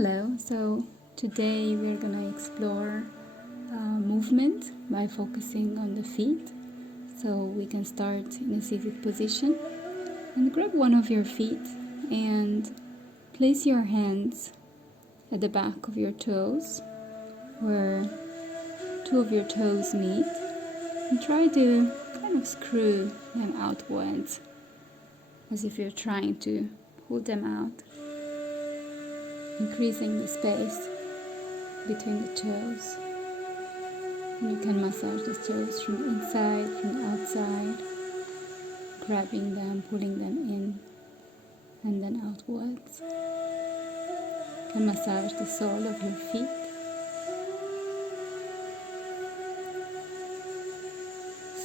Hello, so today we're gonna explore movement by focusing on the feet. So we can start in a seated position and grab one of your feet and place your hands at the back of your toes where two of your toes meet and try to kind of screw them outwards as if you're trying to pull them out, increasing the space between the toes. And you can massage the toes from inside, from outside, grabbing them, pulling them in, and then outwards. You can massage the sole of your feet.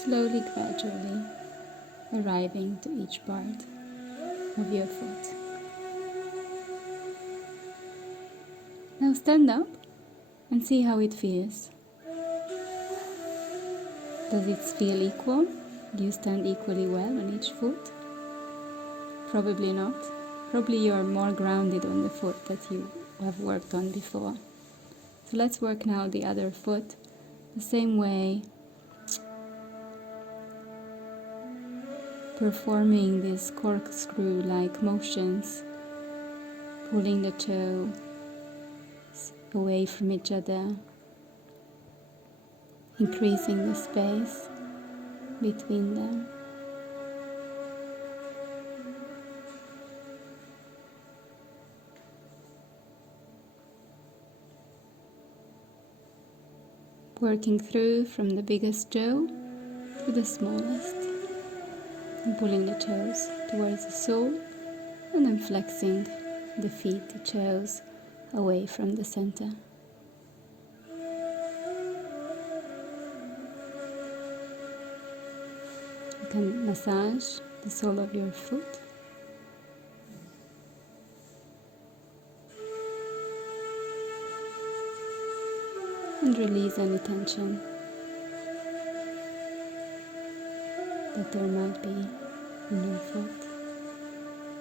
Slowly, gradually, arriving to each part of your foot. Now stand up and see how it feels. Does it feel equal? Do you stand equally well on each foot? Probably not. Probably you're more grounded on the foot that you have worked on before. So let's work now the other foot the same way, performing these corkscrew-like motions, pulling the toe away from each other, increasing the space between them. Working through from the biggest toe to the smallest, and pulling the toes towards the sole, and then flexing the feet, the toes, away from the center. You can massage the sole of your foot. And release any tension that there might be in your foot.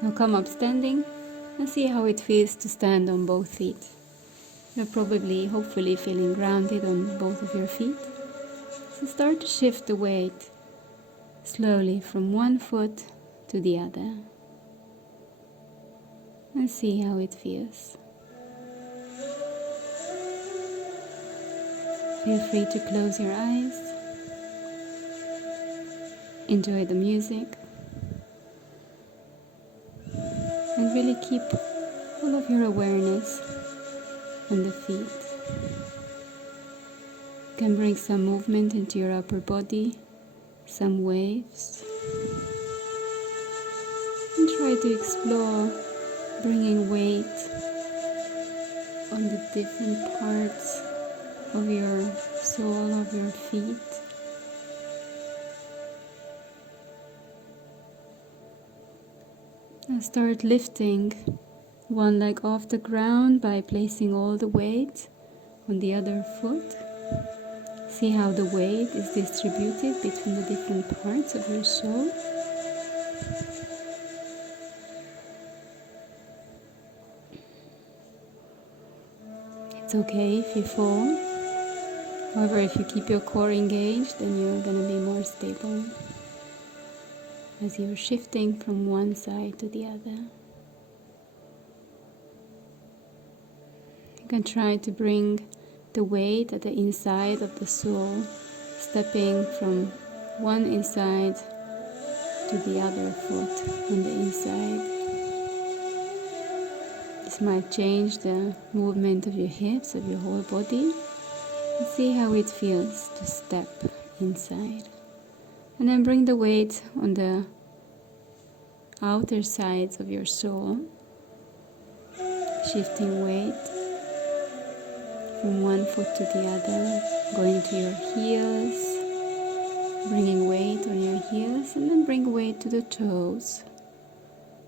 Now come up standing and see how it feels to stand on both feet. You're probably, hopefully, feeling grounded on both of your feet. So start to shift the weight slowly from one foot to the other and see how it feels. Feel free to close your eyes, enjoy the music, and really keep all of your awareness on the feet. You can bring some movement into your upper body, some waves, and try to explore bringing weight on the different parts of your sole of your feet. And start lifting one leg off the ground by placing all the weight on the other foot. See how the weight is distributed between the different parts of your sole. It's okay if you fall. However, if you keep your core engaged, then you're going to be more stable as you're shifting from one side to the other. You can try to bring the weight at the inside of the sole, stepping from one inside to the other foot on the inside. This might change the movement of your hips, of your whole body. And see how it feels to step inside. And then bring the weight on the outer sides of your sole, shifting weight from one foot to the other, going to your heels, bringing weight on your heels, and then bring weight to the toes.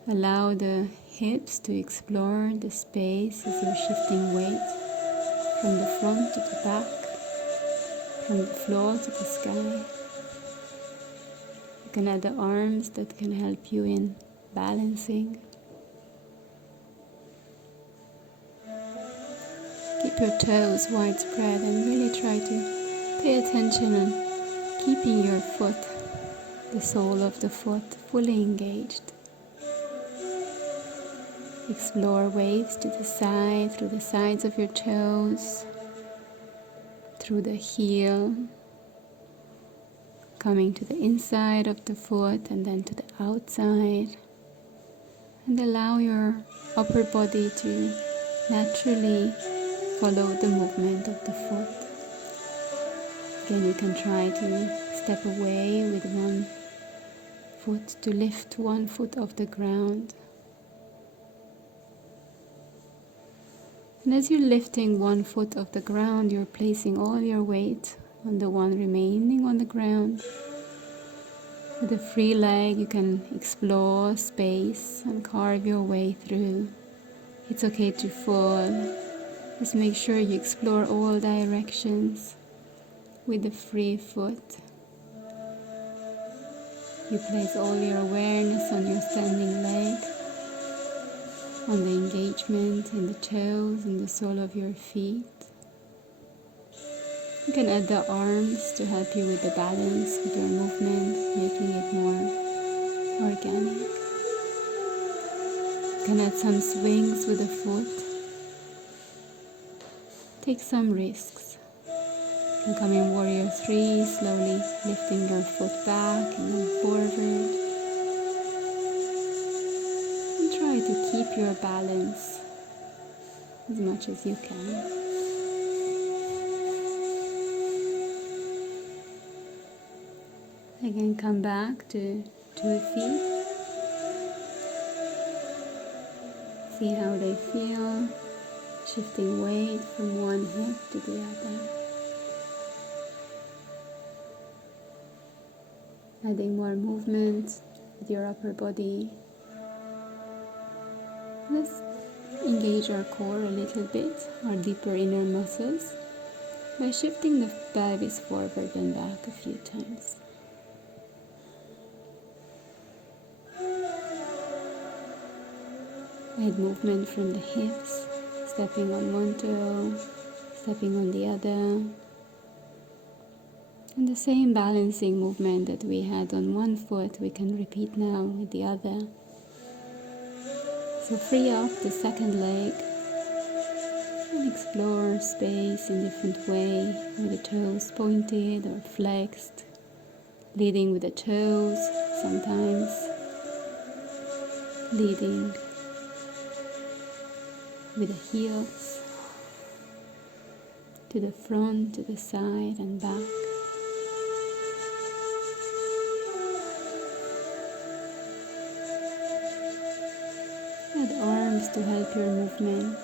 Allow the hips to explore the space as you're shifting weight from the front to the back, from the floor to the sky. You can add the arms that can help you in balancing. keep your toes widespread and really try to pay attention on keeping your foot, the sole of the foot, fully engaged. Explore waves to the side, through the sides of your toes, through the heel, coming to the inside of the foot and then to the outside. And allow your upper body to naturally follow the movement of the foot. Again, you can try to step away with one foot to lift one foot off the ground. And as you're lifting one foot off the ground, you're placing all your weight on the one remaining on the ground. With a free leg, you can explore space and carve your way through. It's okay to fall. Just make sure you explore all directions with the free foot. You place all your awareness on your standing leg, on the engagement in the toes and the sole of your feet. You can add the arms to help you with the balance with your movement, making it more organic. You can add some swings with the foot. Take some risks. You can come in Warrior 3, slowly lifting your foot back and then forward. And try to keep your balance as much as you can. Again, come back to 2 feet. See how they feel, shifting weight from one hip to the other. Adding more movement with your upper body. Let's engage our core a little bit, our deeper inner muscles, by shifting the pelvis forward and back a few times. Add movement from the hips, stepping on one toe, stepping on the other. And the same balancing movement that we had on one foot, we can repeat now with the other. So free up the second leg and explore space in different way, with the toes pointed or flexed, leading with the toes, sometimes leading with the heels, to the front, to the side and back. Add arms to help your movement.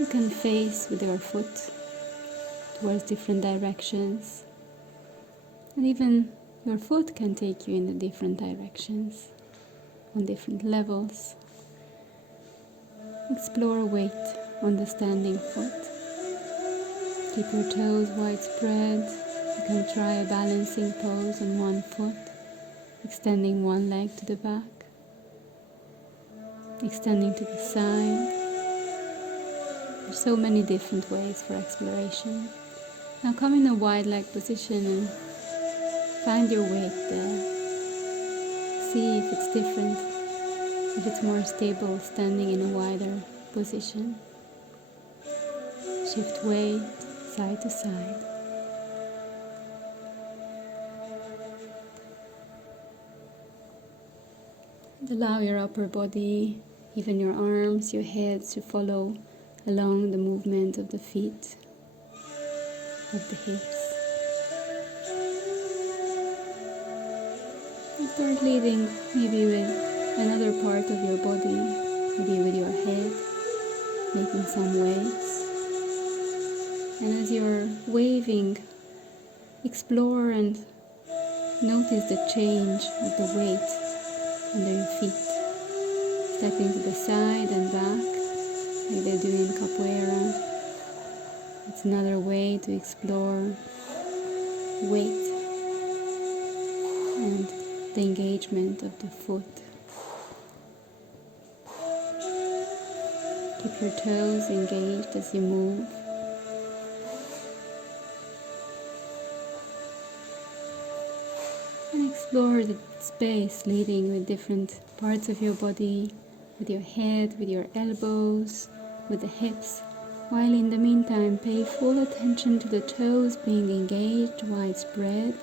You can face with your foot towards different directions. And even your foot can take you in the different directions, on different levels. Explore weight on the standing foot. Keep your toes widespread. You can try a balancing pose on one foot, extending one leg to the back, extending to the side. There's so many different ways for exploration. Now come in a wide leg position and find your weight there. See if it's different, if it's more stable standing in a wider position. Shift weight side to side. And allow your upper body, even your arms, your head to follow along the movement of the feet, of the hips. And start leading maybe with another part of your body, maybe with your head, making some waves. And as you're waving, explore and notice the change of the weight under your feet. Stepping to the side and back, like they do in capoeira. It's another way to explore weight and the engagement of the foot. Keep your toes engaged as you move. And explore the space leading with different parts of your body, with your head, with your elbows, with the hips. While in the meantime, pay full attention to the toes being engaged, widespread,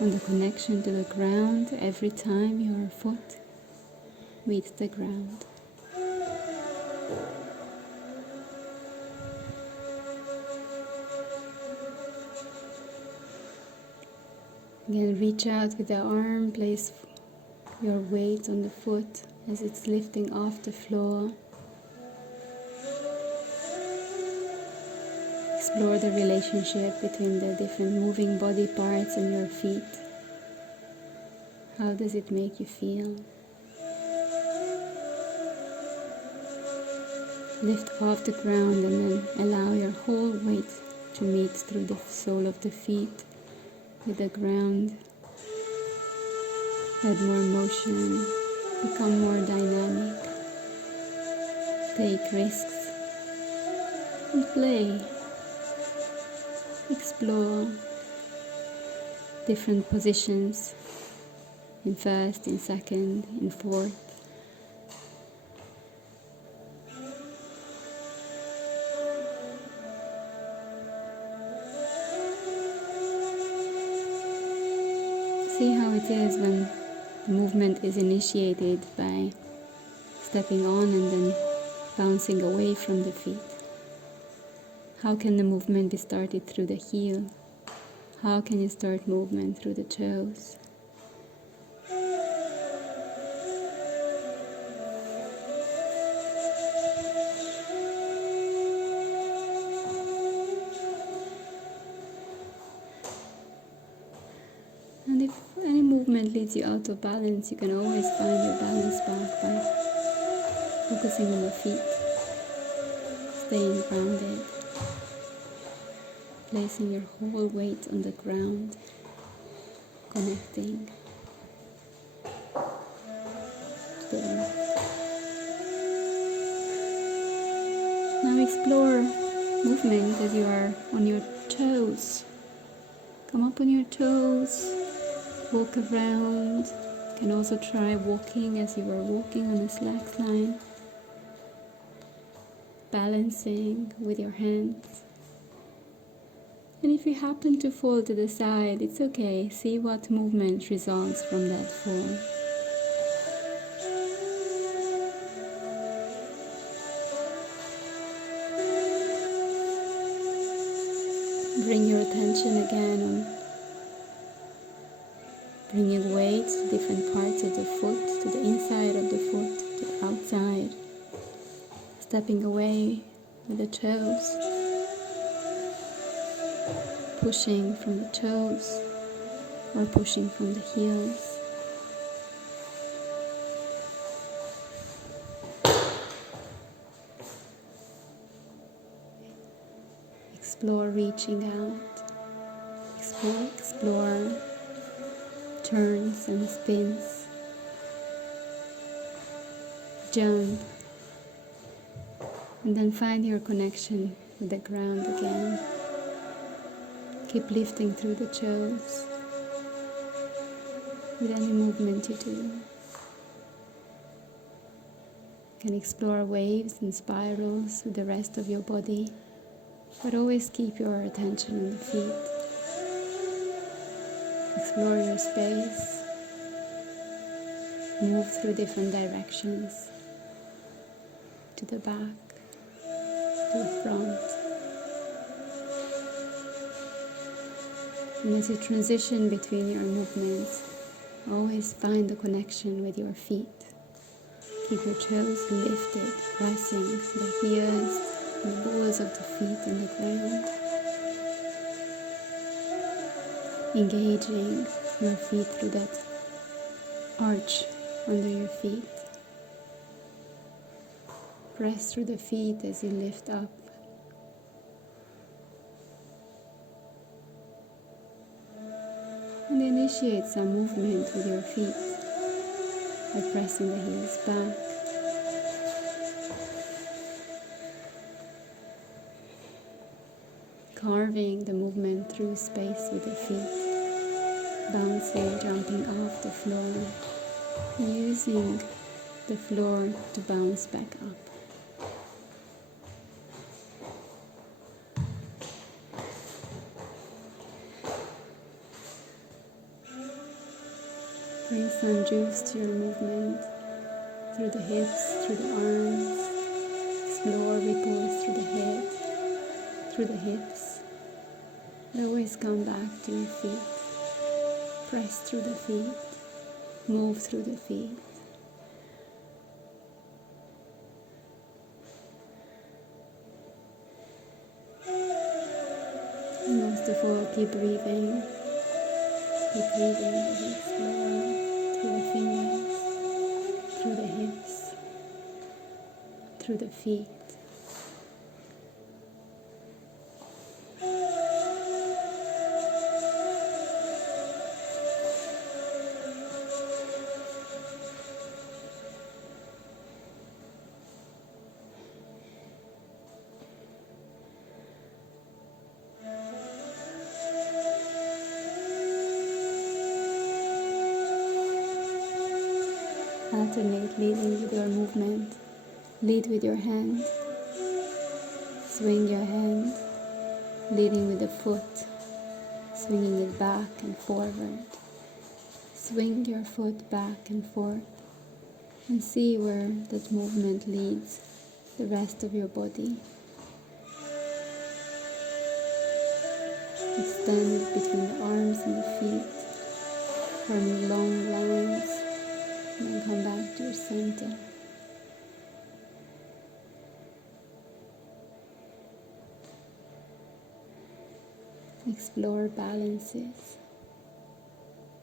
on the connection to the ground every time your foot meets the ground. Again, reach out with the arm, place your weight on the foot as it's lifting off the floor. Explore the relationship between the different moving body parts and your feet. How does it make you feel? Lift off the ground and then allow your whole weight to meet through the sole of the feet with the ground. Add more motion, become more dynamic, take risks, and play. Explore different positions in first, in second, in fourth. See how it is when the movement is initiated by stepping on and then bouncing away from the feet. How can the movement be started through the heel? How can you start movement through the toes? And if any movement leads you out of balance, you can always find your balance back by focusing on the feet, staying grounded, placing your whole weight on the ground, connecting to the earth. Now explore movement as you are on your toes. Come up on your toes, walk around. You can also try walking as you are walking on a slack line, balancing with your hands. And if you happen to fall to the side, it's okay. See what movement results from that fall. Bring your attention again on bringing weight to different parts of the foot, to the inside of the foot, to the outside. Stepping away with the toes. Pushing from the toes or pushing from the heels. Explore reaching out. Explore turns and spins. Jump. And then find your connection with the ground again. Keep lifting through the toes with any movement you do. You can explore waves and spirals with the rest of your body, but always keep your attention on the feet. Explore your space. Move through different directions, to the back, to the front. And as you transition between your movements, always find the connection with your feet. Keep your toes lifted, pressing the heels and the balls of the feet on the ground. Engaging your feet through that arch under your feet. Press through the feet as you lift up. And initiate some movement with your feet by pressing the heels back, carving the movement through space with the feet, bouncing, jumping off the floor, using the floor to bounce back up. Bring some juice to your movement, through the hips, through the arms. Explore ripples through the head, through the hips. And always come back to your feet. Press through the feet, move through the feet. And most of all, keep breathing. Keep breathing as you explore through the fingers, through the hips, through the feet. Alternate leading with your movement. Lead with your hand. Swing your hand. Leading with the foot. Swinging it back and forward. Swing your foot back and forth. And see where that movement leads the rest of your body. Extend between the arms and the feet. Forming long lines. And then come back to your center. Explore balances.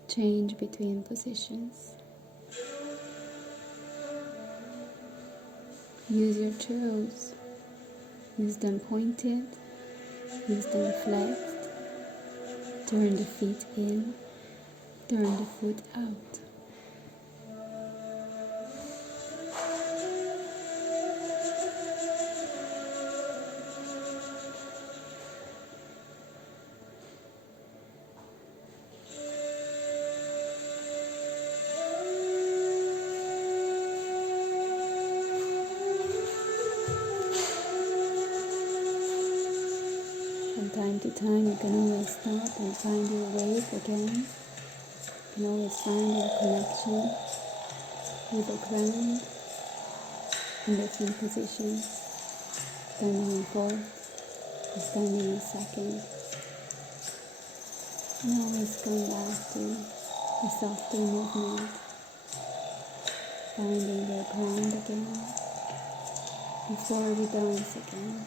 Change between positions. Use your toes. Use them pointed. Use them flexed. Turn the feet in. Turn the foot out. From time to time, you can always stop and find your wave again. You can always find your connection with the ground in different positions, standing in fourth, or standing in second. And always come back to a softer movement, finding your ground again before we dance again.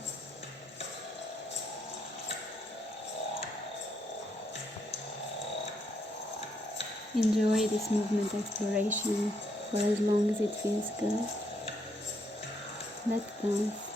Enjoy this movement exploration for as long as it feels good. Let's dance.